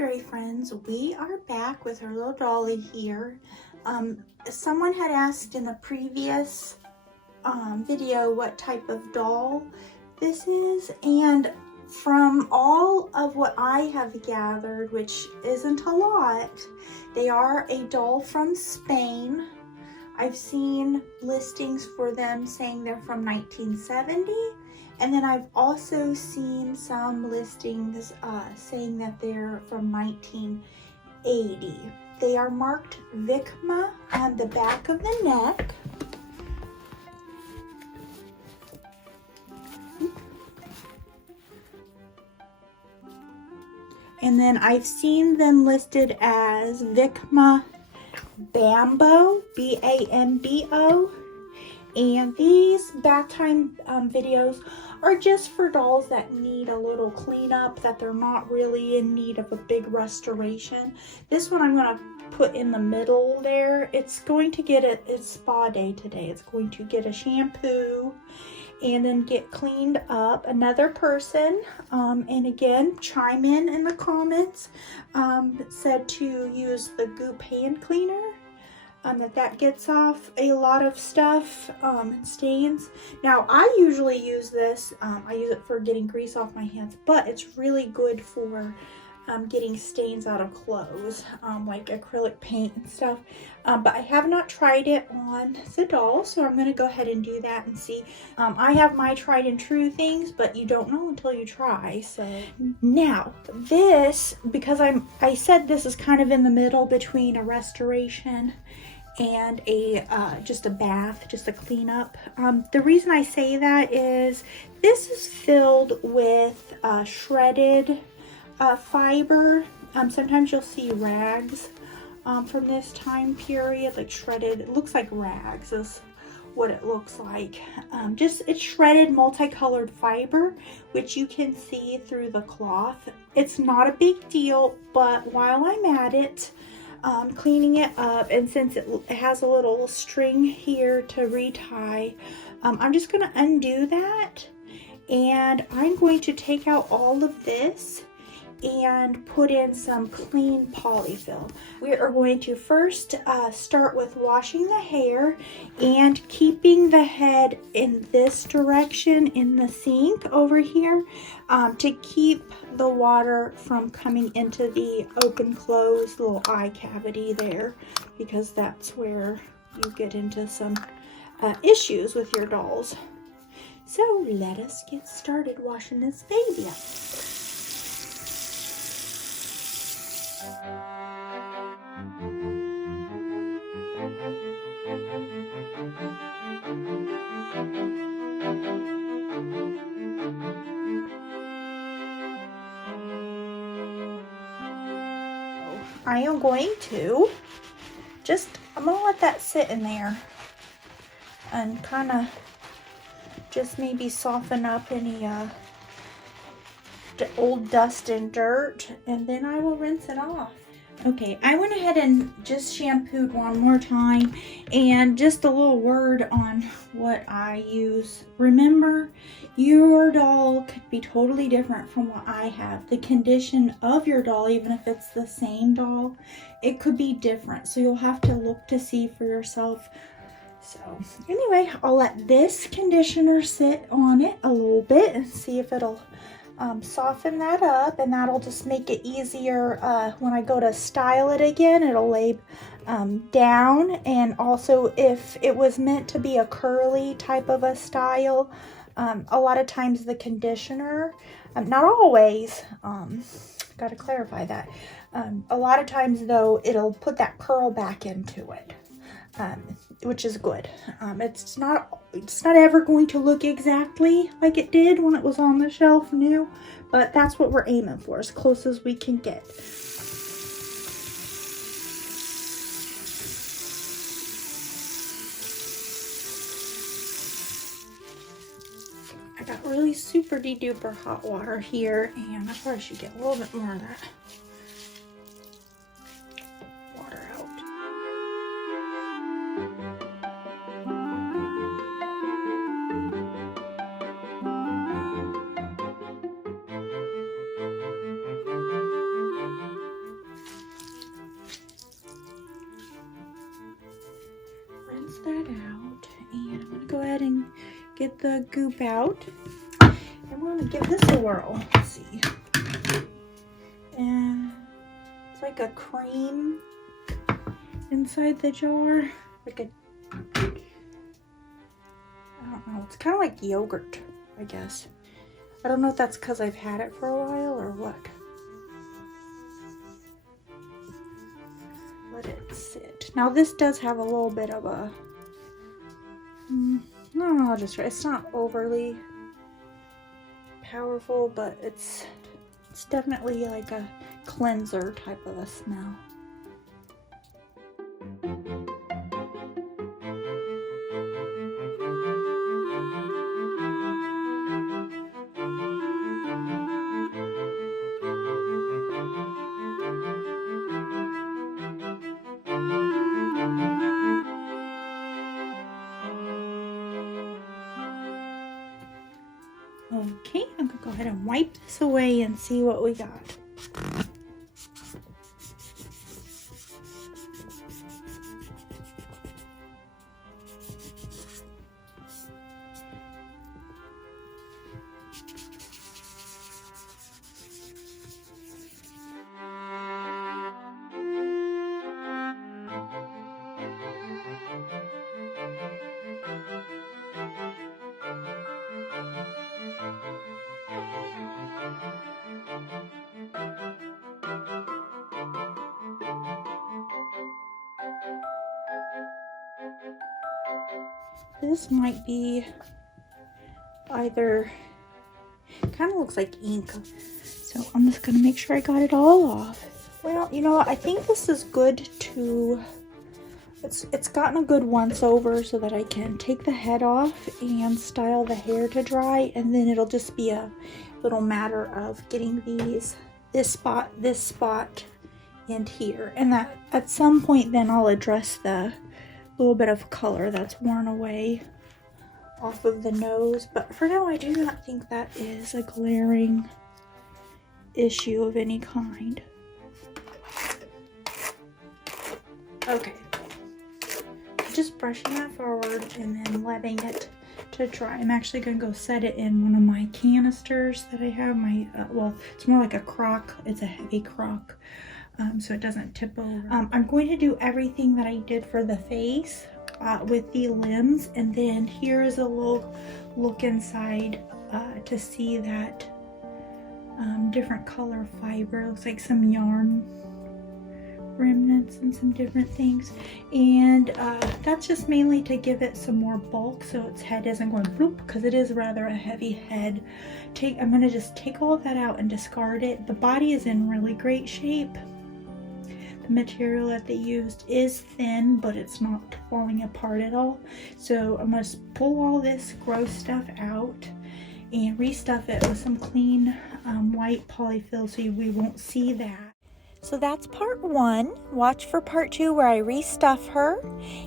fairy friends, we are back with our little dolly here. Someone had asked in a previous video what type of doll this is, and from all of what I have gathered, which isn't a lot, they are a doll from Spain. I've seen listings for them saying they're from 1970. And then I've also seen some listings saying that they're from 1980. They are marked Vicma on the back of the neck. And then I've seen them listed as Vicma Bambo, B-A-M-B-O. And these bath time videos are just for dolls that need a little cleanup, that they're not really in need of a big restoration. This one I'm going to put in the middle there. It's going to get it's spa day today. It's going to get a shampoo and then get cleaned up. Another person, and again, chime in the comments, said to use the Goop hand cleaner. That gets off a lot of stuff and stains. Now I usually use this, I use it for getting grease off my hands, but it's really good for getting stains out of clothes, like acrylic paint and stuff. But I have not tried it on the doll, so I'm going to go ahead and do that and see. I have my tried and true things, but you don't know until you try. So now this, because I said this is kind of in the middle between a restoration and a just a bath, just a cleanup. The reason I say that is this is filled with shredded fiber. Sometimes you'll see rags from this time period, like shredded. It looks like rags is what it looks like. It's shredded multicolored fiber, which you can see through the cloth. It's not a big deal, but while I'm at it, cleaning it up, and since it has a little string here to retie, I'm just going to undo that, and I'm going to take out all of this and put in some clean polyfill. We are going to first start with washing the hair and keeping the head in this direction in the sink over here to keep the water from coming into the open closed little eye cavity there, because that's where you get into some issues with your dolls. So let us get started washing this baby up. I am going to I'm going to let that sit in there and kind of just maybe soften up any old dust and dirt, and then I will rinse it off. Okay, I went ahead and just shampooed one more time, and just a little word on what I use. Remember, your doll could be totally different from what I have. The condition of your doll, even if it's the same doll, it could be different. So you'll have to look to see for yourself. So anyway, I'll let this conditioner sit on it a little bit and see if it'll soften that up, and that'll just make it easier when I go to style it again. It'll lay down, and also if it was meant to be a curly type of a style, a lot of times the conditioner, not always, gotta clarify that, a lot of times though it'll put that curl back into it, which is good. It's not ever going to look exactly like it did when it was on the shelf new, but that's what we're aiming for, as close as we can get. I got really super de-duper hot water here, and I probably should get a little bit more of that water out. that out, and I'm going to go ahead and get the goop out. And we're going to give this a whirl. Let's see. And it's like a cream inside the jar. Like a, I don't know, it's kind of like yogurt, I guess. I don't know if that's because I've had it for a while or what. Let it sit. Now this does have a little bit of a, no, I'll just try. It's not overly powerful, but it's definitely like a cleanser type of a smell. Okay, I'm gonna go ahead and wipe this away and see what we got. This might be either, kind of looks like ink, so I'm just gonna make sure I got it all off. Well, you know what, I think this is good to, it's gotten a good once over so that I can take the head off and style the hair to dry, and then it'll just be a little matter of getting this spot, and here, and that at some point then I'll address the little bit of color that's worn away off of the nose, but for now I do not think that is a glaring issue of any kind. Okay, just brushing that forward and then letting it to dry. I'm actually gonna go set it in one of my canisters that I have. My well, it's more like a crock. It's a heavy crock. So it doesn't tip over. I'm going to do everything that I did for the face with the limbs, and then here is a little look inside to see that different color fiber. It looks like some yarn remnants and some different things, and that's just mainly to give it some more bulk so its head isn't going bloop, because it is rather a heavy head. I'm going to just take all of that out and discard it. The body is in really great shape. Material that they used is thin, but it's not falling apart at all. So I'm going to pull all this gross stuff out and restuff it with some clean white polyfill so we won't see that. So that's part 1. Watch for part 2 where I restuff her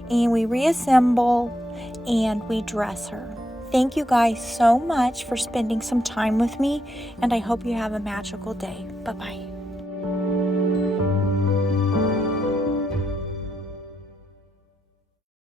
and we reassemble and we dress her. Thank you guys so much for spending some time with me, and I hope you have a magical day. Bye-bye.